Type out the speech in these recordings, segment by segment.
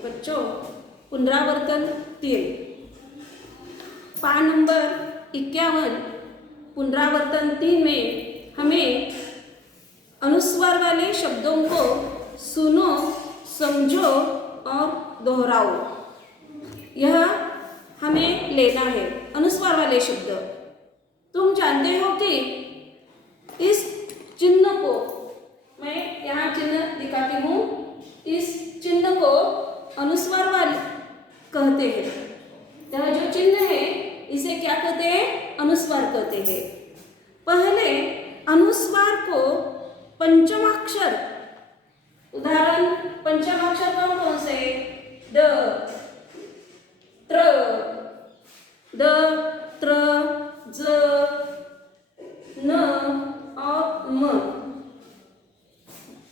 बच्चों, पुनरावर्तन 3 पान नंबर 51 पुनरावर्तन 3 में हमें अनुस्वार वाले शब्दों को सुनो, समझो और दोहराओ, यह हमें लेना है। अनुस्वार वाले शब्द तुम जानते हो कि इस चिन्ह को मैं यहाँ चिन्ह दिखाती हूँ। इस चिन्ह को अनुस्वार वाले कहते हैं। यह जो चिन्ह है इसे क्या कहते हैं? अनुस्वार कहते हैं। पहले अनुस्वार को पंचमाक्षर, उदाहरण पंचमाक्षर कौन कौन से? द, त्र, द, त्र, ज, न और म।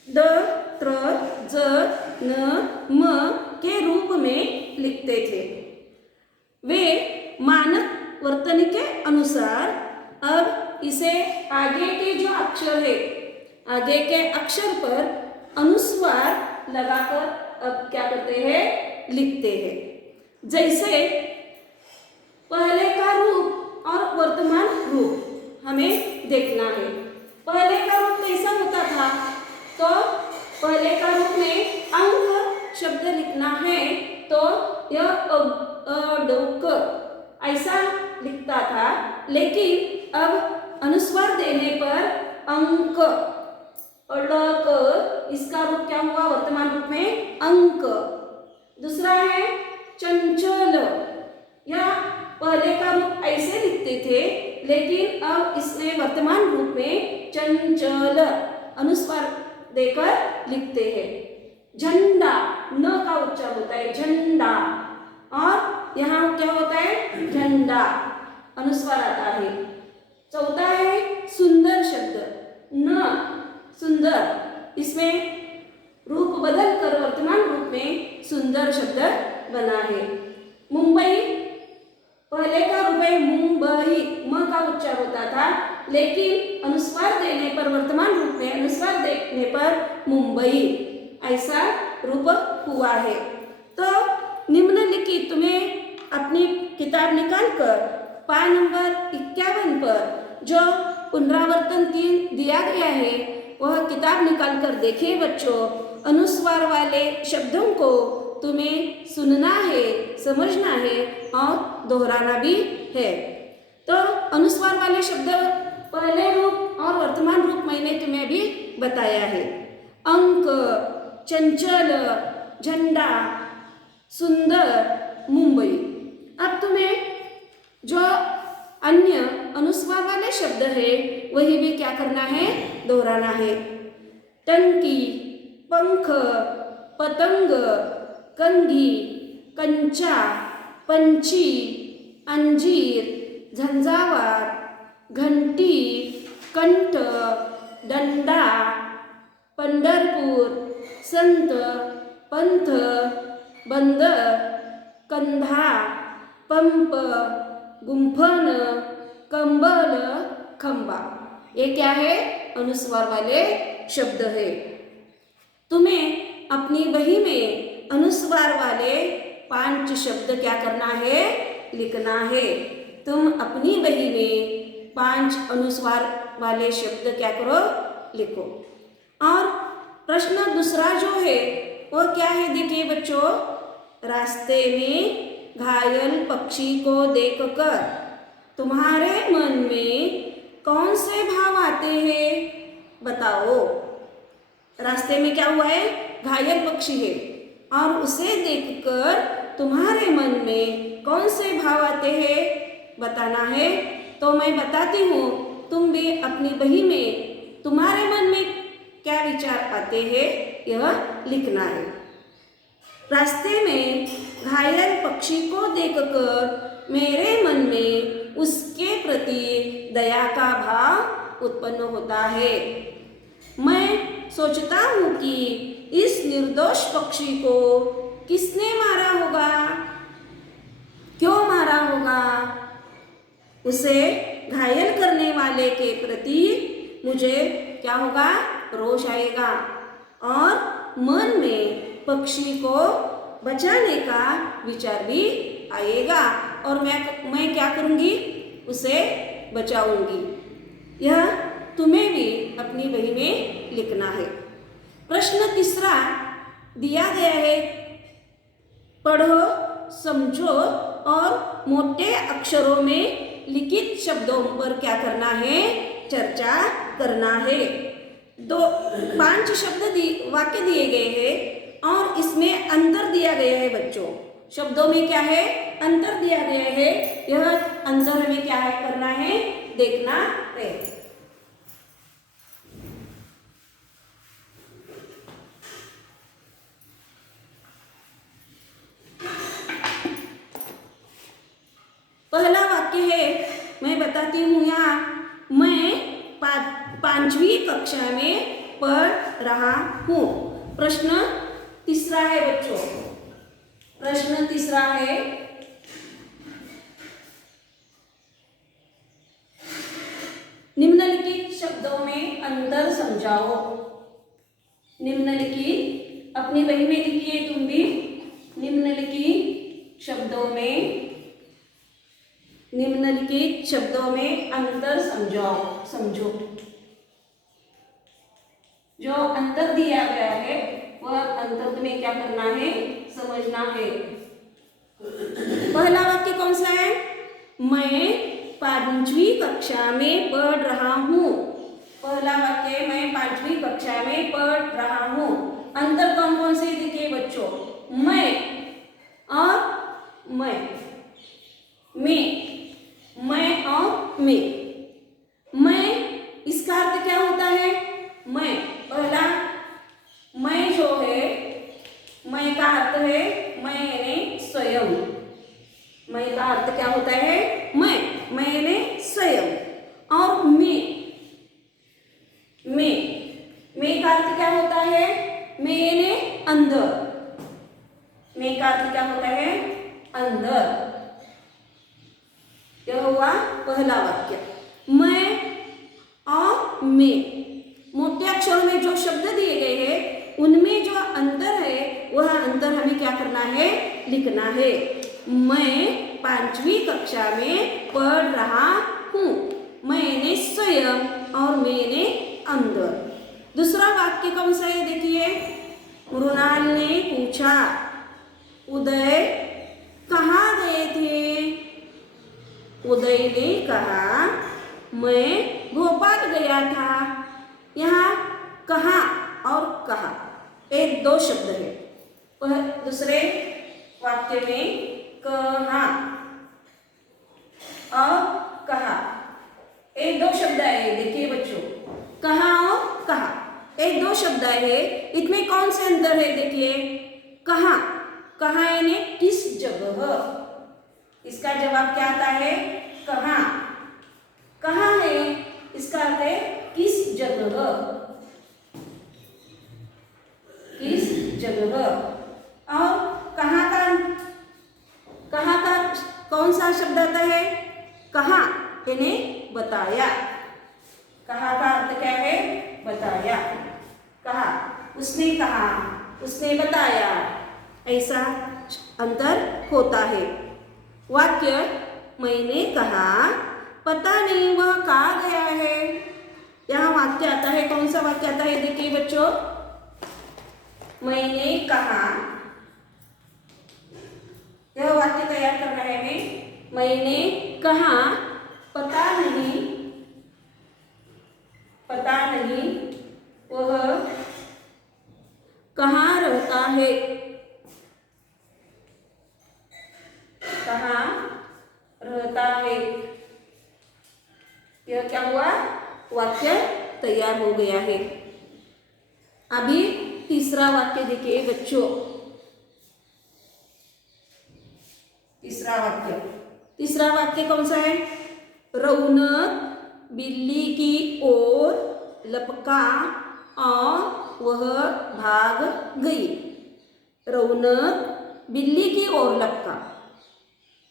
द, त्र, ज, न, म के रूप में लिखते थे। वे मानक वर्तनी के अनुसार अब इसे आगे के जो अक्षर है, आगे के अक्षर पर अनुस्वार लगाकर अब क्या करते हैं? लिखते हैं। जैसे पहले का रूप और वर्तमान रूप हमें देखना है। पहले का रूप कैसा होता था? तो पहले का रूप में अंक शब्द लिखना है तो यह अडोक ऐसा लिखता था, लेकिन अब अनुस्वार देने पर अंक अडक, इसका रूप क्या हुआ? वर्तमान रूप में अंक। दूसरा है चंचल, यह पहले का रूप ऐसे लिखते थे, लेकिन अब इसने वर्तमान रूप में चंचल अनुस्वार देकर लिखते हैं। झंडा, न का उच्चार होता है झंडा, और यहाँ क्या होता है? झंडा अनुस्वार आता है। चौथा है सुंदर शब्द, न सुंदर, इसमें रूप बदल कर वर्तमान रूप में सुंदर शब्द बना है। मुंबई, पहले का रूप है मुंबई, म का उच्चार होता था, लेकिन अनुस्वार देने पर वर्तमान रूप में अनुस्वार देने पर मुंबई ऐसा रूप हुआ है। तो निम्नलिखित तुम्हें अपनी किताब निकालकर पान नंबर 51 पर जो पुनरावर्तन 3 दिया गया है वह किताब निकाल कर देखिए बच्चों। अनुस्वार वाले शब्दों को तुम्हें सुनना है, समझना है और दोहराना भी है। तो अनुस्वार वाले शब्द पहले रूप और वर्तमान रूप मैंने तुम्हें अभी बताया है। अंक, चंचल, झंडा, सुंदर, मुंबई। अब तुम्हें जो अन्य अनुस्वार वाले शब्द है वही भी क्या करना है? दोहराना है। टंकी, पंख, पतंग, कंघी, कंचा, पंछी, अंजीर, झंझावात, घंटी, कंठ, डंडा, पंढरपूर, संत, पंथ, बंदर, कंधा, पंप, गुंफण, कंबल, खंबा। ये क्या है? अनुस्वार वाले शब्द है। तुम्हें अपनी बही में अनुस्वार वाले 5 शब्द क्या करना है? लिखना है। तुम अपनी बही में 5 अनुस्वार वाले शब्द क्या करो? लिखो। और प्रश्न दूसरा जो है वो क्या है? देखिए बच्चों, रास्ते में घायल पक्षी को देखकर तुम्हारे मन में कौन से भाव आते हैं? बताओ। रास्ते में क्या हुआ है? घायल पक्षी है और उसे देखकर तुम्हारे मन में कौन से भाव आते हैं? बताना है। तो मैं बताती हूँ, तुम भी अपनी बही में तुम्हारे मन में क्या विचार आते हैं यह लिखना है। रास्ते में घायल पक्षी को देखकर मेरे मन में उसके प्रति दया का भाव उत्पन्न होता है। मैं सोचता हूँ कि इस निर्दोष पक्षी को किसने मारा होगा? क्यों मारा होगा? उसे घायल करने वाले के प्रति मुझे क्या होगा? रोष आएगा और मन में पक्षी को बचाने का विचार भी आएगा और मैं क्या करूँगी, उसे बचाऊंगी। यह तुम्हें भी अपनी बही में लिखना है। प्रश्न तीसरा दिया गया है, पढ़ो, समझो और मोटे अक्षरों में लिखित शब्दों पर क्या करना है, चर्चा करना है। 5 वाक्य दिए गए हैं और इसमें अंतर दिया गया है बच्चों। शब्दों में क्या है, अंतर दिया गया है। यह अंतर हमें क्या है करना है, देखना है। पहला वाक्य है, मैं बताती हूँ यहाँ, मैं 5वीं कक्षा में पढ़ रहा हूँ। प्रश्न तीसरा है बच्चों, प्रश्न तीसरा है, निम्नलिखित शब्दों में अंतर समझाओ। निम्नलिखित अपनी बही में लिखिए तुम भी। निम्नलिखित शब्दों में अंतर समझो। जो अंतर दिया गया है वह अंतर तुम्हें क्या करना है, समझना है। पहला वाक्य कौन सा है, मैं 5वीं कक्षा में पढ़ रहा हूँ। पहला वाक्य, मैं 5वीं कक्षा में पढ़ रहा हूँ। अंतर कौन कौन से दिखे बच्चों, मैं और मैं और मैं, इसका अर्थ क्या होता है, मैं, पहला मैं जो है, मैं का अर्थ है मैंने स्वयं। मैं का अर्थ क्या होता है, मैंने स्वयं। और मैं का अर्थ क्या होता है, मैंने अंदर। मैं का अर्थ क्या होता है, अंदर। यह हुआ पहला वाक्य, मैं और मोटे अक्षरों में जो शब्द दिए गए हैं उनमें जो अंतर है वह अंतर हमें क्या करना है, लिखना है। मैं 5वीं कक्षा में पढ़ रहा हूँ, मैंने स्वयं और मैंने अंदर। दूसरा वाक्य कौन सा है देखिए, मृणाल ने पूछा, उदय कहाँ गए थे। उदय ने कहा, मैं भोपाल गया था। यहाँ कहाँ और कहा, एक 2 शब्द है। दूसरे वाक्य में कहाँ और कहा, एक 2 शब्द है। देखिए बच्चों, कहाँ और कहा, एक 2 शब्द है। इसमें कौन से अंतर है देखिए, कहाँ, कहाँ यानी किस जगह। इसका जवाब क्या आता है, कहाँ। कहाँ है, इसका अर्थ है किस जगह, किस जगह। और कहाँ का कौन सा शब्द आता है, कहाँ यानी बताया। कहाँ का अर्थ क्या है, बताया। कहा, उसने कहा, उसने बताया, ऐसा अंतर होता है। वाक्य, मैंने कहा, पता नहीं वह कहाँ गया है। यहाँ वाक्य आता है, कौन सा वाक्य आता है देखिए बच्चों, मैंने कहा। यह वाक्य तैयार करना है हमें। मैंने कहा, पता नहीं वह कहाँ रहता है। कहाँ रहता है। यह क्या हुआ, वाक्य तैयार हो गया है। अभी तीसरा वाक्य देखिए बच्चों। तीसरा वाक्य कौन सा है, रौनक बिल्ली की ओर लपका और वह भाग गई। रौनक बिल्ली की ओर लपका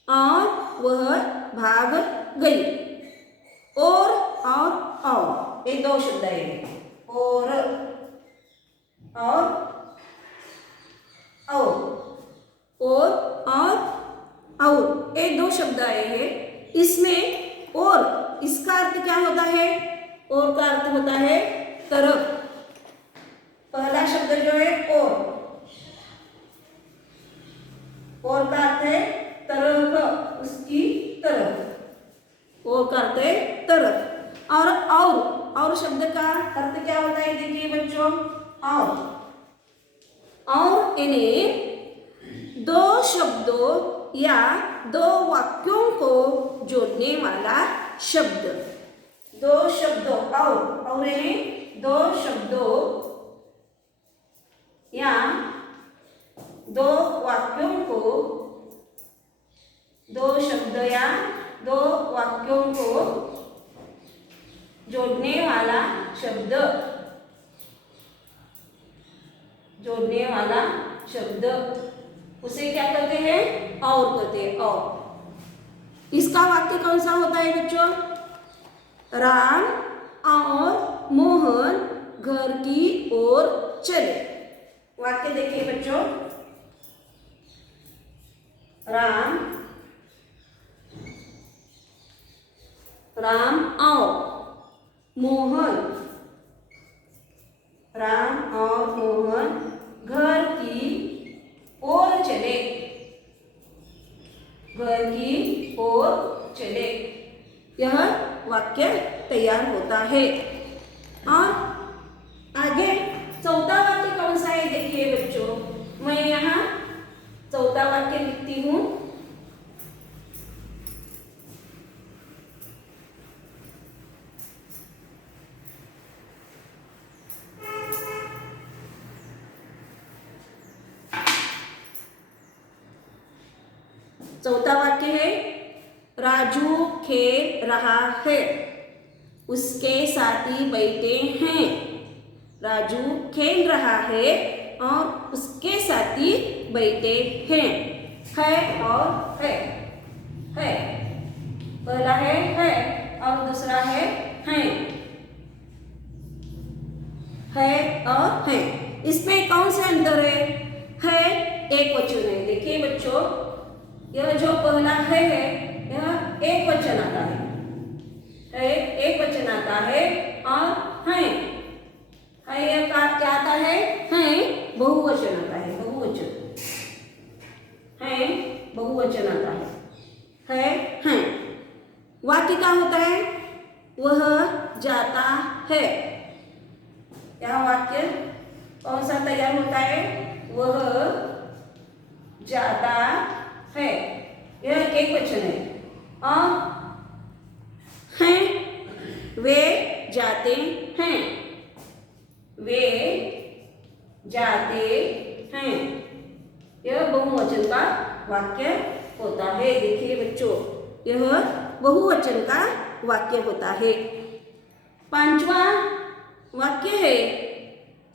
और वह भाग गई। और ये 2 शब्द है, और दो शब्द आए हैं, इसमें और इसका अर्थ क्या होता है? और का अर्थ होता है तरफ। पहला शब्द जो है और का अर्थ है तरफ, उसकी तरफ, और का अर्थ है तरफ। और शब्द का अर्थ क्या होता है? देखिए बच्चों, और इन्हें दो शब्दों या दो वाक्यों को जोड़ने वाला शब्द। दो शब्दों और इन्हें दो शब्दों या दो वाक्यों को, दो शब्द या दो वाक्यों को जोड़ने वाला शब्द, जोड़ने वाला शब्द, उसे क्या कहते हैं? और कहते हैं। और इसका वाक्य कौन सा होता है बच्चों? राम और मोहन घर की ओर चले। वाक्य देखिए बच्चों, राम और मोहन, राम और मोहन घर की ओर चले, घर की ओर चले। यह वाक्य तैयार होता है। और आगे चौथा वाक्य कौन सा है? देखिए बच्चों, मैं यहाँ चौथा वाक्य लिखती हूँ। चौथा वाक्य है, राजू खेल रहा है, उसके साथी बैठे हैं। राजू खेल रहा है और उसके साथी बैठे हैं। है और है, पहला है और दूसरा है और है। इसमें कौन से अंतर है? एक वचन है। देखिए बच्चों, यह जो पहला है यह एक वचन आता है, एक वचन आता है। और है यह क्या आता है? है बहुवचन आता है, बहुवचन आता है। वाक्य क्या होता है? वह जाता है। यह वाक्य कौन सा तैयार होता है? वह जाता है, यह एक वचन है। और हैं, वे जाते हैं, वे जाते हैं, यह बहुवचन का वाक्य होता है। देखिए बच्चों, यह बहुवचन का वाक्य होता है। पांचवा वाक्य है,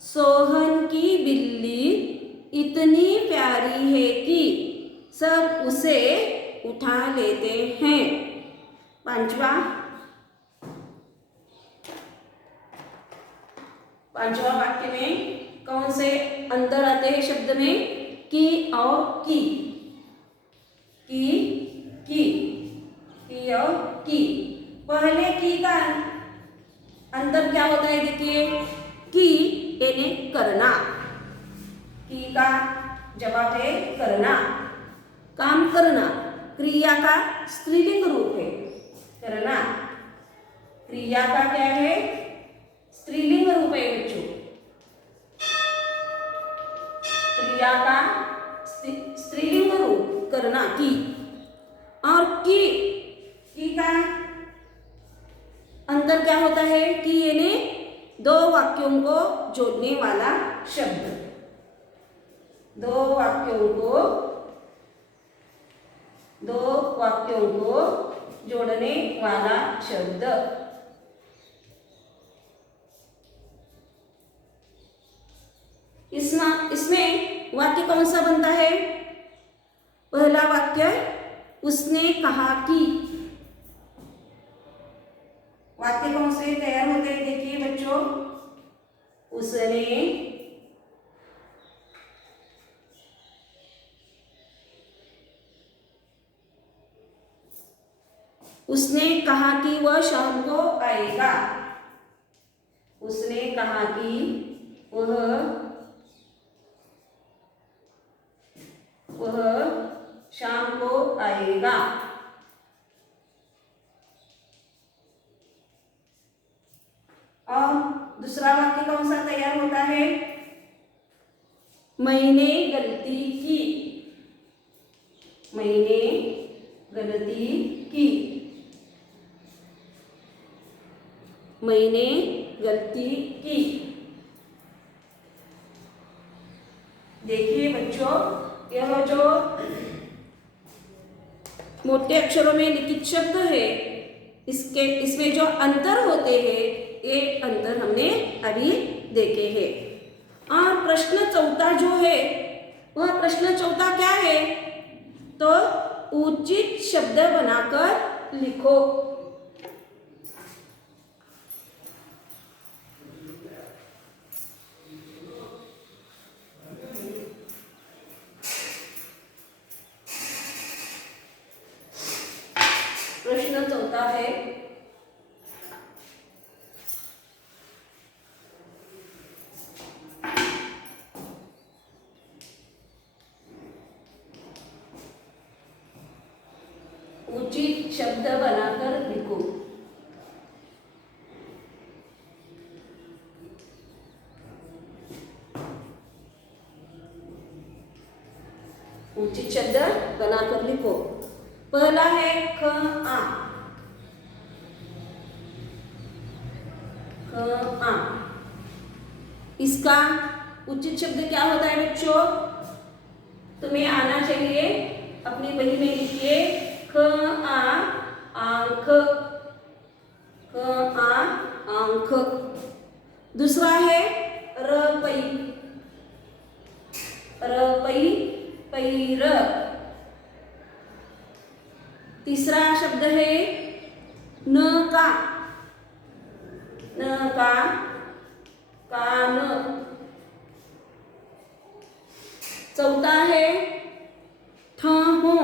सोहन की बिल्ली इतनी प्यारी है कि सब उसे उठा लेते हैं। पांचवा वाक्य में कौन से अंतर आते हैं शब्द में? की और की और की। पहले की का अंतर क्या होता है? देखिए, की यानी करना, की का जवाब है करना, काम करना। क्रिया का स्त्रीलिंग रूप है करना। क्रिया का क्या है? स्त्रीलिंग रूप है बच्चों। क्रिया का स्त्रीलिंग रूप करना, की। और की का अंतर क्या होता है? कि यानी दो वाक्यों को जोड़ने वाला शब्द, दो वाक्यों को जोड़ने वाला शब्द। इसमें वाक्य कौन सा बनता है? पहला वाक्य, उसने कहा कि। वाक्य कौन से तैयार होते हैं? देखिए बच्चों, उसने उसने कहा कि वह शाम को आएगा। उसने कहा कि वह शाम को आएगा। और दूसरा वाक्य कौन सा तैयार होता है? मैंने गलती की। मैंने गलती की। मैंने गलती की। देखिए बच्चों, यह जो मोटे अक्षरों में लिखित शब्द है, इसमें जो अंतर होते हैं, ये अंतर हमने अभी देखे हैं। और प्रश्न चौथा जो है, वह प्रश्न चौथा क्या है? तो उचित शब्द बनाकर लिखो। प्रश्न चौथा है, उचित शब्द बनाकर लिखो। उचित शब्द बनाकर लिखो। पहला है ख आ। ख आ, इसका उचित शब्द क्या होता है बच्चों? तुम्हें आना चाहिए, अपनी बही में लिखिए ख आ आंख। ख आ आंख। दूसरा है रपई। रपई पैर। तीसरा शब्द है न का। न का कान। चौथा है ठहो।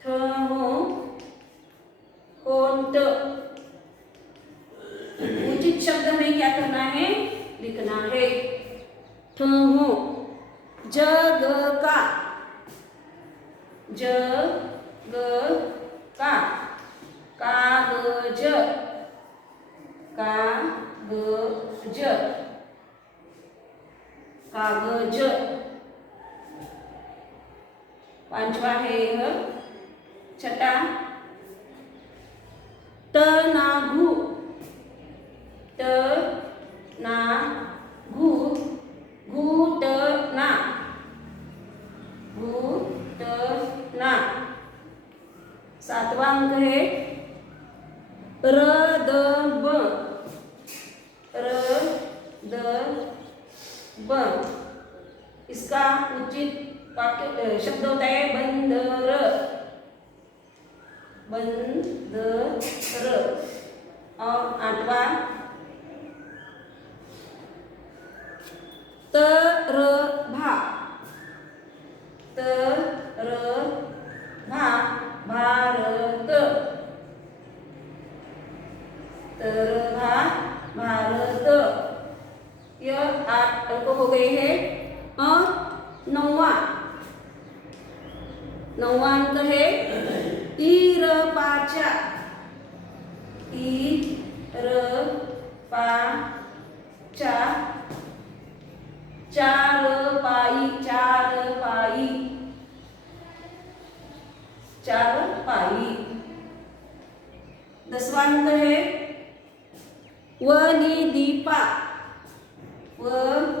ठहो होंठ। उचित शब्द में क्या करना है? लिखना है। ठहो जग का। जग का कागज। कागज। कागज। पांचवा है यह छठा टनाघू। टनाघू घूटना। घूटना। सातवां अंक है रदब। रदब, इसका उचित वाक्य शब्द होता है बंदर। बंदर। और आठवां तरभा। तरभा भारत। तरभा भारत। यह 8 अंक हो गए हैं। और नौवां अंक है इरपाचा। इरपाचा चारपाई। चारपाई। चारपाई। 10वां अंक है वलिदीपा। वलिदीपा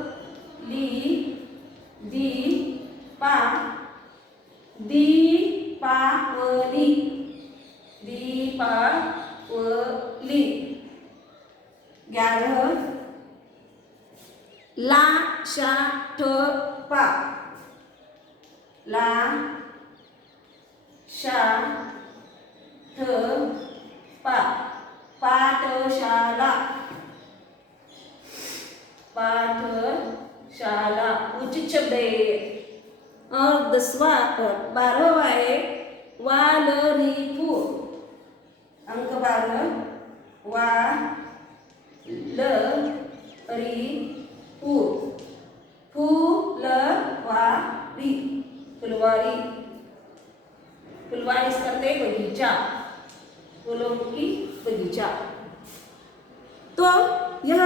दीपावली। दीपावली। 11 ला शा ठ पा। ला शा ठ पा पाठशाला। पाठशाला उचित शब्द है। और 12वां है वालरिफू, अंक 12, वा ल री पू, फुलवारी, फुलवारी, फुलवारी इसका अर्थ है बगीचा, फूलों की बगीचा। तो यह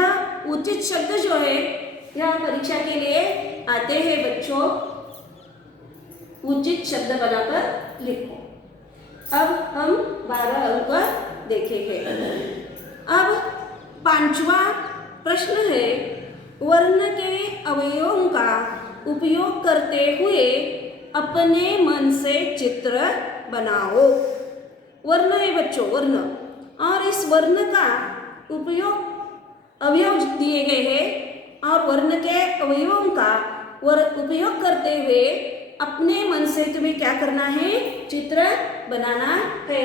उचित शब्द जो है यह परीक्षा के लिए आते हैं बच्चों, उचित शब्द बनाकर लिखो। अब हम 12 अंक देखेंगे। अब 5वां प्रश्न है, वर्ण के अवयवों का उपयोग करते हुए अपने मन से चित्र बनाओ। वर्ण है बच्चों, वर्ण, और इस वर्ण का उपयोग अवयव दिए गए हैं और वर्ण के अवयवों का उपयोग करते हुए अपने मन से तुम्हें क्या करना है, चित्र बनाना है।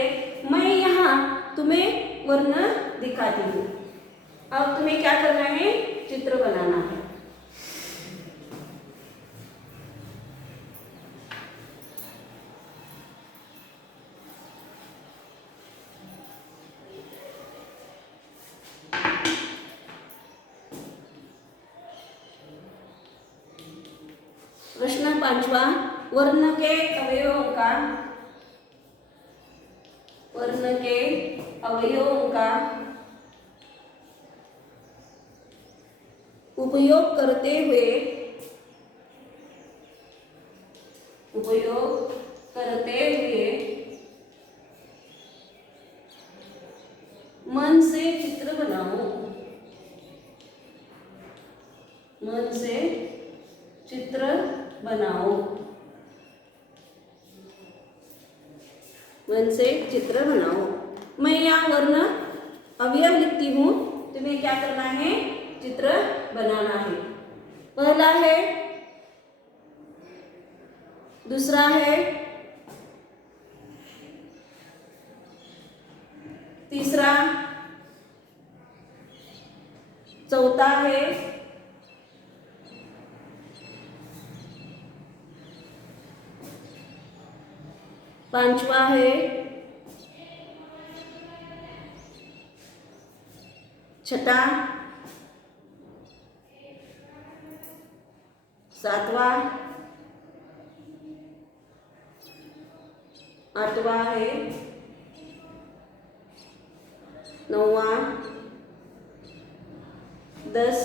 मैं यहाँ तुम्हें वर्ण दिखाती हूँ, अब तुम्हें क्या करना है, चित्र बनाना है। प्रश्न 5वां, वर्ण के अवयवों का, वर्ण के अवयवों का उपयोग करते हुए मन से चित्र बनाओ, मन से चित्र बनाओ, मन से चित्र बनाओ। मैं यहाँ वर्ण अवयव लिखती हूँ, तुम्हें क्या करना है, चित्र बनाना है। पहला है, दूसरा है, तीसरा, चौथा है, पांचवा है, छठा, सातवां, आठवां है, नौवां, 10,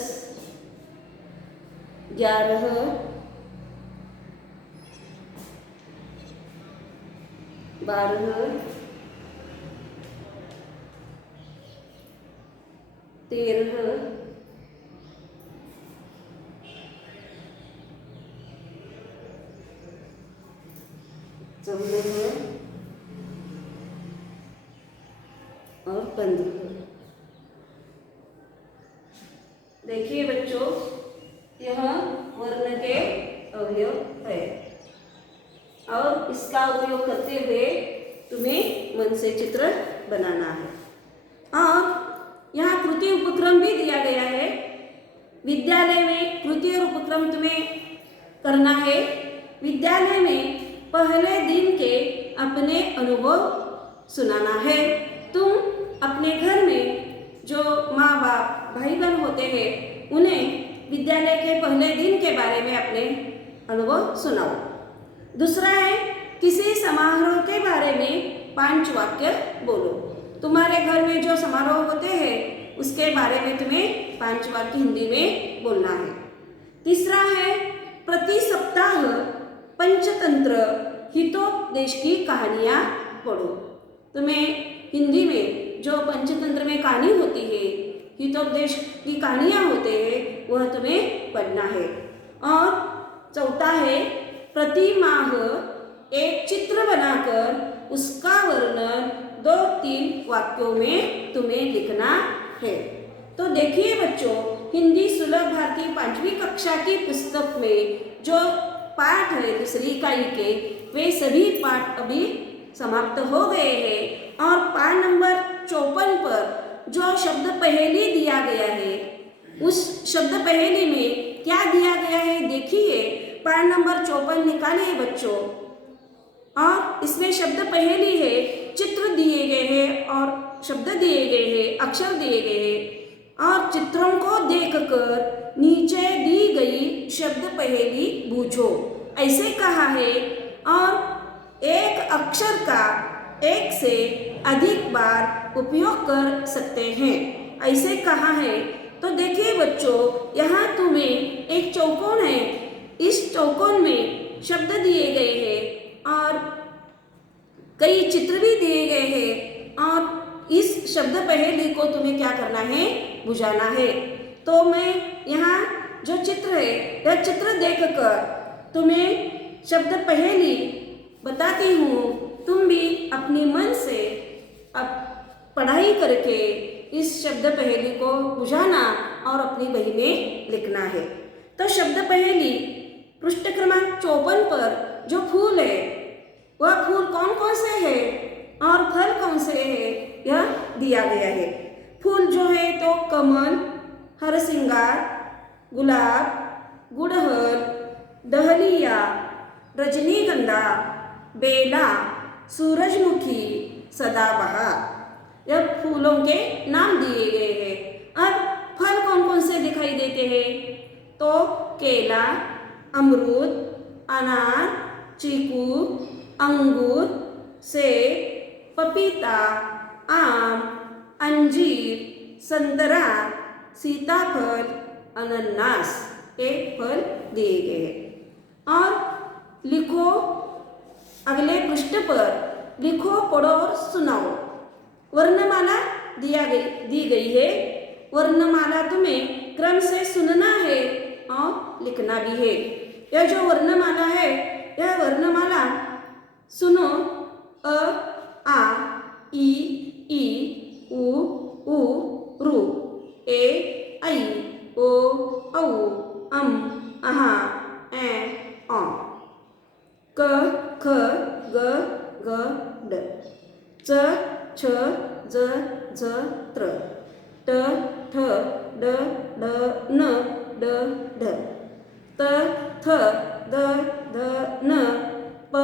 11, 12, 13, 14 और 15। देखिए बच्चों, यह वर्ण के अवयव है और इसका उपयोग करते हुए तुम्हें मन से चित्र बनाना है। और यहाँ कृति उपक्रम भी दिया गया है। विद्यालय में कृति और उपक्रम तुम्हें करना है। विद्यालय में पहले दिन के अपने अनुभव सुनाना है। तुम अपने घर में जो माँ बाप भाई बहन होते हैं उन्हें विद्यालय के पहले दिन के बारे में अपने अनुभव सुनाओ। दूसरा है, किसी समारोह के बारे में 5 वाक्य बोलो। तुम्हारे घर में जो समारोह होते हैं उसके बारे में तुम्हें 5 वाक्य हिंदी में बोलना है। तीसरा है, प्रति सप्ताह पंचतंत्र हितोपदेश की कहानियाँ पढ़ो। तुम्हें हिंदी में जो पंचतंत्र में कहानी होती है, हितोपदेश की कहानियाँ होते हैं, वह तुम्हें पढ़ना है। और चौथा है, प्रति माह एक चित्र बनाकर उसका वर्णन 2-3 वाक्यों में तुम्हें लिखना है। तो देखिए बच्चों, हिंदी सुलभ भारती 5वीं कक्षा की पुस्तक में जो पाठ है दूसरी इकाई के, वे सभी पाठ अभी समाप्त हो गए हैं। और पाठ नंबर 54 पर जो शब्द पहेली दिया गया है, उस शब्द पहेली में क्या दिया गया है देखिए। पाठ नंबर 54 निकालिए बच्चों। और इसमें शब्द पहेली है, चित्र दिए गए हैं और शब्द दिए गए हैं, अक्षर दिए गए हैं और चित्रों को देखकर नीचे दी गई शब्द पहेली बूझो, ऐसे कहा है। और एक अक्षर का एक से अधिक बार उपयोग कर सकते हैं, ऐसे कहा है। तो देखिए बच्चों, यहाँ तुम्हें एक चौकोन है, इस चौकोन में शब्द दिए गए हैं और कई चित्र भी दिए गए हैं और इस शब्द पहेली को तुम्हें क्या करना है, बुझाना है। तो मैं यहाँ जो चित्र है यह चित्र देखकर तुम्हें शब्द पहेली बताती हूँ, तुम भी अपने मन से अब पढ़ाई करके इस शब्द पहेली को बुझाना और अपनी बही में लिखना है। तो शब्द पहेली पृष्ठ क्रमांक 54 पर जो फूल है वह फूल कौन कौन से है और फल कौन से है यह दिया गया है। फूल जो है तो कमल, हरसिंगार, गुलाब, गुड़हल, डहलिया, रजनीगंधा, बेला, सूरजमुखी, सदाबहार, यह फूलों के नाम दिए गए हैं। अब फल कौन कौन से दिखाई देते हैं तो केला, अमरूद, अनार, चीकू, अंगूर, सेब, पपीता, आम, अंजीर, संतरा, सीताफल, अनानास, ये फल दिए गए हैं। और लिखो, अगले पृष्ठ पर लिखो, पढ़ो और सुनाओ। वर्णमाला दी गई है। वर्णमाला तुम्हें क्रम से सुनना है और लिखना भी है। यह जो वर्णमाला है यह वर्णमाला सुनो। अ, आ, ई, उ, रू, ए, ऐ, ओ, औ, अम, अहा, ए, औ, क, ख, ग, घ, ड, च, छ, ज, झ, त्र, ट, ठ, ड, ढ, न, ड, ढ, त, थ, द, ध, न, प,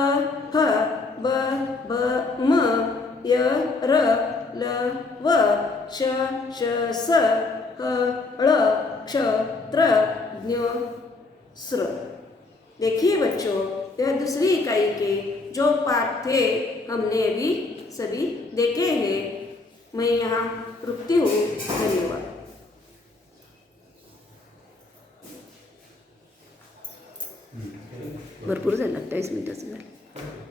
फ, ब, भ, म, य, र, ल, व, श, स, ह, ळ, क्ष, त्र, ज्ञ, स्र। देखिए बच्चों, यह दूसरी इकाई के जो पाठ थे हमने अभी सभी देखे हैं। मैं यहाँ रुकती हूँ। धन्यवाद। भरपूर झालं, 28 मिनिटाचं झालं।